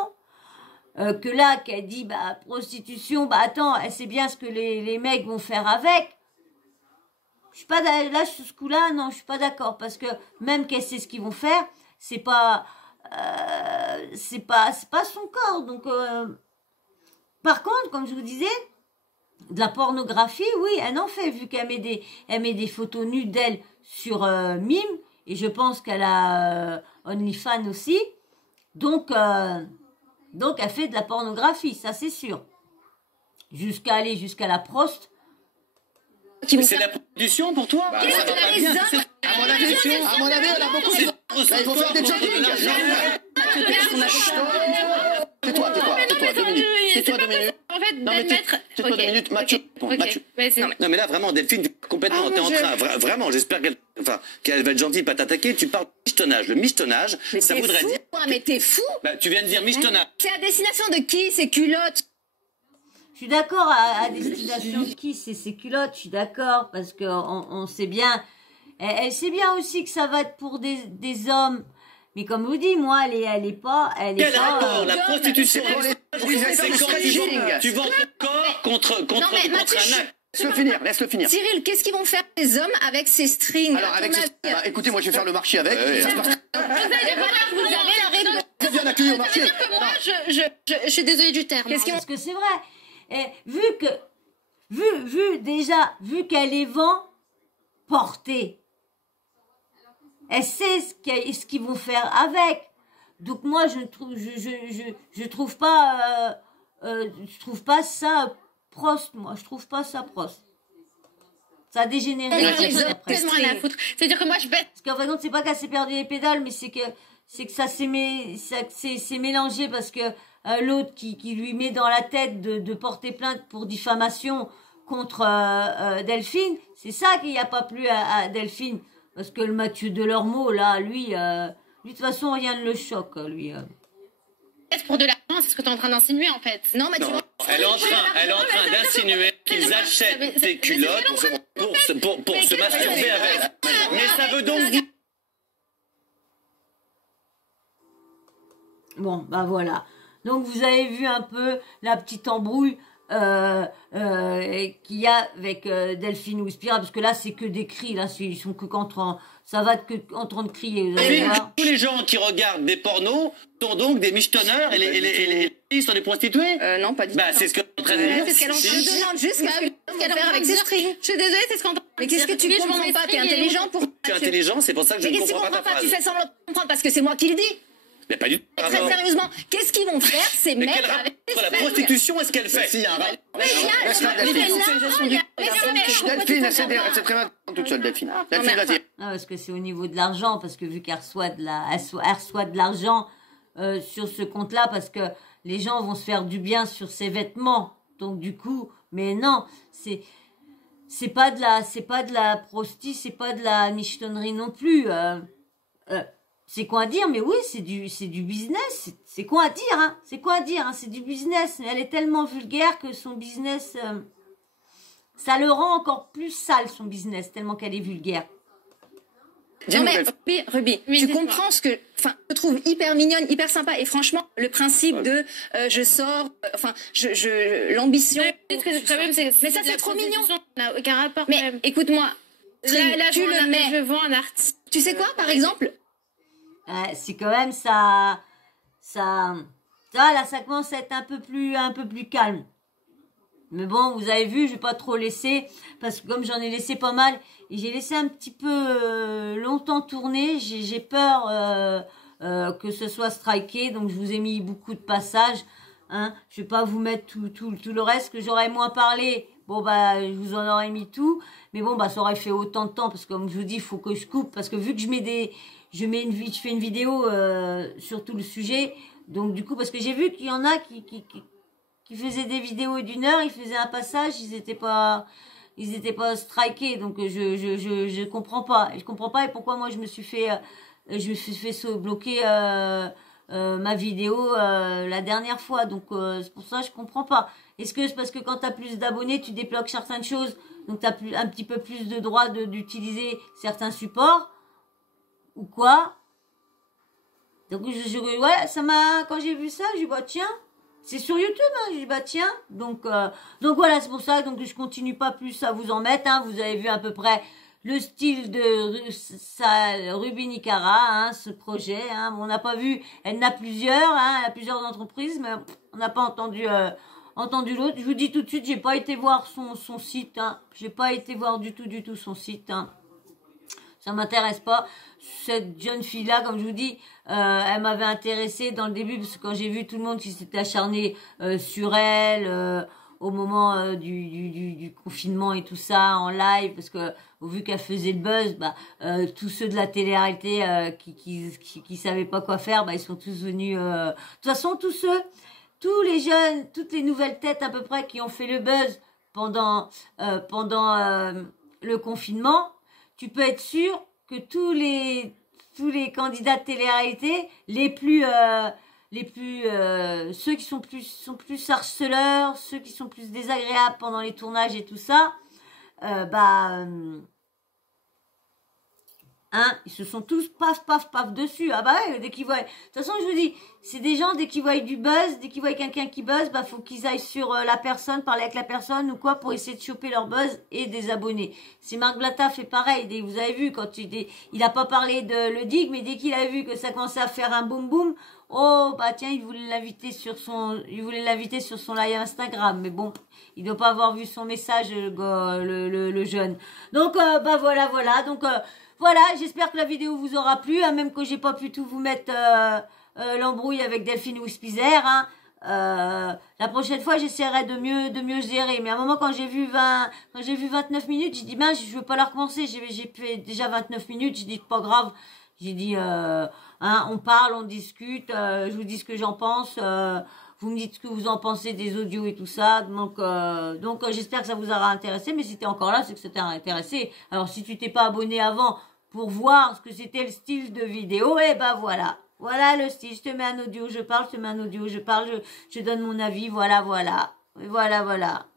que là qu'elle dit bah prostitution, bah attends, elle sait bien ce que les mecs vont faire avec. Je suis pas là sur ce coup-là, non, je suis pas d'accord, parce que même qu'elle sait ce qu'ils vont faire, c'est pas son corps. Donc par contre, comme je vous disais, de la pornographie, oui, elle en fait, vu qu'elle met des photos nues d'elle sur Mime, et je pense qu'elle a OnlyFans aussi. Donc elle fait de la pornographie, ça c'est sûr. Jusqu'à aller jusqu'à la prost. Mais c'est la prostitution pour toi? À mon avis, on a beaucoup de... Il faut faire des Tais-toi, 2 minutes. Tais-toi 2 minutes. En fait, Non, mais tais-toi 2 minutes, Mathieu. Non, mais là, vraiment, Delphine, complètement, t'es en train, vraiment, j'espère qu'elle va être gentille, pas t'attaquer. Tu parles de michetonnage. Le michetonnage, ça voudrait dire... Mais t'es fou? Bah, tu viens de dire michetonnage. C'est à destination de qui, ces culottes? Je suis d'accord à destination de qui c'est ses culottes, je suis d'accord, parce que on sait bien, elle sait bien aussi que ça va être pour des hommes. Mais comme vous dites, moi, elle est pas. Quel rapport? La prostitution, C'est quand tu vends ton corps contre un acte. Laisse-le finir. Cyril, qu'est-ce qu'ils vont faire les hommes avec ces strings? Alors, écoutez, moi, je vais faire le marché avec. Ça se passe. Vous avez la réponse. Très bien accueilli au marché. Moi, je suis désolée du terme. Parce que c'est vrai. Et vu qu'elle les vend portées, elle sait ce qu'ils vont faire avec. Donc moi, je trouve pas ça prost. Moi, je trouve pas ça prost. Ça a dégénéré. Tellement rien à foutre. C'est-à-dire que moi, je baisse. Parce qu'en fait, c'est pas qu'elle s'est perdu les pédales, mais c'est que ça s'est mélangé parce que l'autre qui lui met dans la tête de porter plainte pour diffamation contre Delphine, c'est ça qui a pas plu à Delphine. Parce que le Mathieu Delormeau, là, lui, de toute façon, rien ne le choque, lui. Pour de l'argent, c'est ce que tu es en train d'insinuer, en fait. Non, mais elle est en train d'insinuer qu'ils achètent des culottes pour se masturber avec. Mais ça veut donc dire... Bon, bah voilà. Donc, vous avez vu un peu la petite embrouille qu'il y a avec Delphine ou Spira, parce que là, c'est que des cris, là, ils sont que ça va que en train de crier. Vous allez voir. Tous les gens qui regardent des pornos sont donc des michetonneurs et les filles sont des prostituées? Non, pas du tout. Bah, c'est ce que tu es en train de dire. C'est ce qu'elle demande juste qu'est-ce qu'elle faire avec ses strings. Je suis désolée, c'est ce qu'on Mais qu'est-ce que tu comprends pas? T'es intelligent pour... Tu es intelligent, c'est pour ça que je ne comprends pas ta phrase. Tu fais semblant de comprendre parce que c'est moi qui le dis. Mais pas du tout. Très sérieusement, qu'est-ce qu'ils vont faire ces mais mecs quel rapport entre la prostitution et ce qu'elle fait? Delphine, elle sait très bien toute seule, Delphine. Delphine, vas-y. Non, parce que c'est au niveau de l'argent, parce que vu qu'elle reçoit de l'argent sur ce compte-là, parce que les gens vont se faire du bien sur ses vêtements. Donc du coup, mais non, c'est pas de la prosti, c'est pas de la michetonnerie non plus. C'est quoi à dire? Mais oui, c'est du business. C'est quoi à dire, hein? C'est quoi à dire, hein? C'est du business. Elle est tellement vulgaire que son business, ça le rend encore plus sale, son business, tellement qu'elle est vulgaire. Non mais Ruby, tu comprends ce que, enfin, je trouve hyper mignonne, hyper sympa, et franchement, le principe de je sors, l'ambition. Mais ça c'est trop mignon. Ça n'a aucun rapport. Mais écoute-moi, là, tu le mets. Je vends un artiste. Tu sais quoi, par exemple? C'est quand même ça là, ça commence à être un peu plus calme. Mais bon, vous avez vu, je vais pas trop laisser, parce que comme j'en ai laissé pas mal, et j'ai laissé un petit peu longtemps tourner, j'ai peur que ce soit striké, donc je vous ai mis beaucoup de passages, hein. Je vais pas vous mettre tout le reste, que j'aurais moins parlé. Bon, bah, je vous en aurais mis tout, mais bon, bah, ça aurait fait autant de temps, parce que comme je vous dis, il faut que je coupe, parce que vu que je fais une vidéo sur tout le sujet, donc du coup, parce que j'ai vu qu'il y en a qui faisaient des vidéos d'1 heure, ils faisaient un passage, ils étaient pas strikés, donc je comprends pas. Je comprends pas et pourquoi moi je me suis fait bloquer ma vidéo la dernière fois, donc c'est pour ça que je comprends pas. Est-ce que c'est parce que quand t'as plus d'abonnés, tu débloques certaines choses, donc t'as un petit peu plus de droit d'utiliser certains supports? Ou quoi? Donc ouais, ça m'a, quand j'ai vu ça, j'ai dit bah tiens, c'est sur YouTube, hein, j'ai dit bah tiens, donc voilà, c'est pour ça, donc je continue pas plus à vous en mettre, hein, vous avez vu à peu près le style de Ruby Nicara, hein, ce projet, hein, on n'a pas vu, elle en a plusieurs, hein, elle a plusieurs entreprises, mais on n'a pas entendu l'autre. Je vous dis tout de suite, j'ai pas été voir son site, hein, j'ai pas été voir du tout son site, hein. Ça m'intéresse pas. Cette jeune fille-là, comme je vous dis, elle m'avait intéressée dans le début, parce que quand j'ai vu tout le monde qui s'était acharné sur elle au moment du confinement et tout ça, en live, parce que vu qu'elle faisait le buzz, bah, tous ceux de la télé-réalité qui savaient pas quoi faire, bah, ils sont tous venus... De toute façon, tous les jeunes, toutes les nouvelles têtes à peu près qui ont fait le buzz pendant le confinement, tu peux être sûr que tous les candidats de télé-réalité, ceux qui sont plus harceleurs, ceux qui sont plus désagréables pendant les tournages et tout ça, ils se sont tous paf dessus. Ah bah ouais, dès qu'ils voient. De toute façon, je vous dis, c'est des gens, dès qu'ils voient du buzz, dès qu'ils voient quelqu'un qui buzz, bah faut qu'ils aillent sur la personne, parler avec la personne ou quoi pour essayer de choper leur buzz et des abonnés. C'est Marc Blatta fait pareil. Vous avez vu quand il a pas parlé de le dig, mais dès qu'il a vu que ça commençait à faire un boum boum, oh bah tiens, il voulait l'inviter sur son live Instagram, mais bon, il doit pas avoir vu son message, le jeune. Donc bah voilà. Donc voilà, j'espère que la vidéo vous aura plu, hein, même que j'ai pas pu tout vous mettre l'embrouille avec Delphine Wispizer, hein. La prochaine fois, j'essaierai de mieux gérer. Mais à un moment, quand j'ai vu 29 minutes, j'ai dit, ben, je veux pas la recommencer. J'ai fait déjà 29 minutes. J'ai dit, pas grave. J'ai dit, on parle, on discute, je vous dis ce que j'en pense, vous me dites ce que vous en pensez des audios et tout ça. Donc j'espère que ça vous aura intéressé. Mais si t'es encore là, c'est que ça t'a intéressé. Alors, si tu t'es pas abonné avant pour voir ce que c'était le style de vidéo, eh ben voilà. Voilà le style, je te mets un audio, je parle, je te mets un audio, je parle, je donne mon avis, voilà.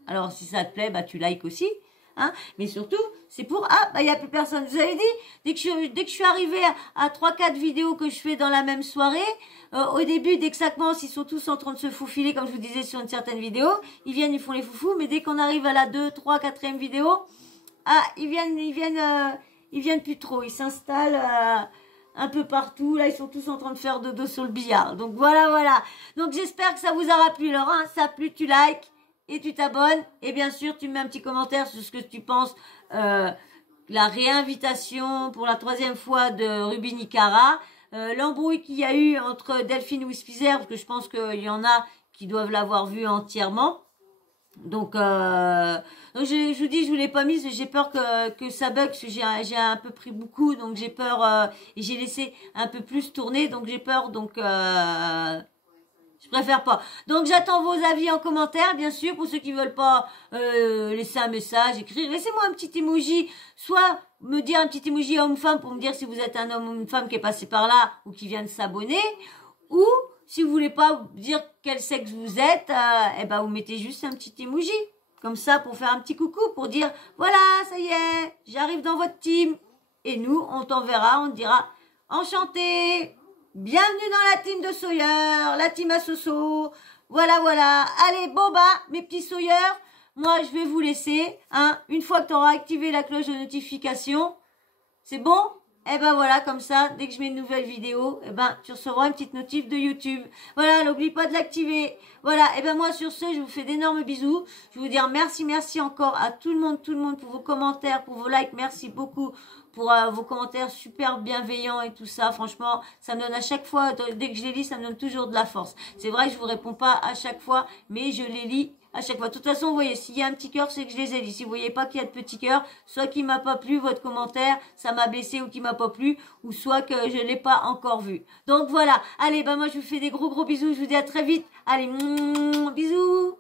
Alors, si ça te plaît, bah, tu likes aussi, hein. Mais surtout, c'est pour, il y a plus personne. Vous avez dit, dès que je suis arrivée à 3-4 vidéos que je fais dans la même soirée, au début, dès que ça commence, ils sont tous en train de se faufiler, comme je vous disais sur une certaine vidéo. Ils font les foufous, mais dès qu'on arrive à la 2, 3, 4e vidéo, ils viennent plus trop. Ils s'installent, un peu partout. Là, ils sont tous en train de faire dodo sur le billard. Donc, voilà. Donc, j'espère que ça vous aura plu. Alors, ça a plu, tu likes et tu t'abonnes. Et bien sûr, tu mets un petit commentaire sur ce que tu penses. La réinvitation pour la 3e fois de Ruby Nicara. L'embrouille qu'il y a eu entre Delphine Wispizer, parce que je pense qu'il y en a qui doivent l'avoir vu entièrement. Donc je vous dis, je vous l'ai pas mise, j'ai peur que ça bug, parce que j'ai un peu pris beaucoup, donc j'ai peur, et j'ai laissé un peu plus tourner, donc j'ai peur, donc je préfère pas. Donc j'attends vos avis en commentaire, bien sûr, pour ceux qui veulent pas laisser un message, écrire, laissez-moi un petit emoji, soit me dire un petit emoji homme-femme pour me dire si vous êtes un homme ou une femme qui est passé par là, ou qui vient de s'abonner, ou si vous voulez pas dire quel sexe vous êtes, vous mettez juste un petit emoji. Comme ça, pour faire un petit coucou, pour dire, voilà, ça y est, j'arrive dans votre team. Et nous, on t'enverra, on te dira, enchanté, bienvenue dans la team de Sawyer, la team à Soso. Voilà. Allez, mes petits Sawyer, moi, je vais vous laisser, hein. Une fois que tu auras activé la cloche de notification, c'est bon? Voilà, comme ça, dès que je mets une nouvelle vidéo, tu recevras une petite notif de YouTube. Voilà, n'oublie pas de l'activer. Voilà, moi sur ce, je vous fais d'énormes bisous. Je vais vous dire merci encore à tout le monde pour vos commentaires, pour vos likes. Merci beaucoup pour vos commentaires super bienveillants et tout ça. Franchement, ça me donne à chaque fois, dès que je les lis, ça me donne toujours de la force. C'est vrai que je vous réponds pas à chaque fois, mais je les lis à chaque fois. De toute façon, vous voyez, s'il y a un petit cœur, c'est que je les ai dit. Si vous voyez pas qu'il y a de petits cœurs, soit qu'il m'a pas plu votre commentaire, ça m'a blessé ou qu'il m'a pas plu, ou soit que je l'ai pas encore vu. Donc voilà. Allez, moi je vous fais des gros bisous. Je vous dis à très vite. Allez, bisous.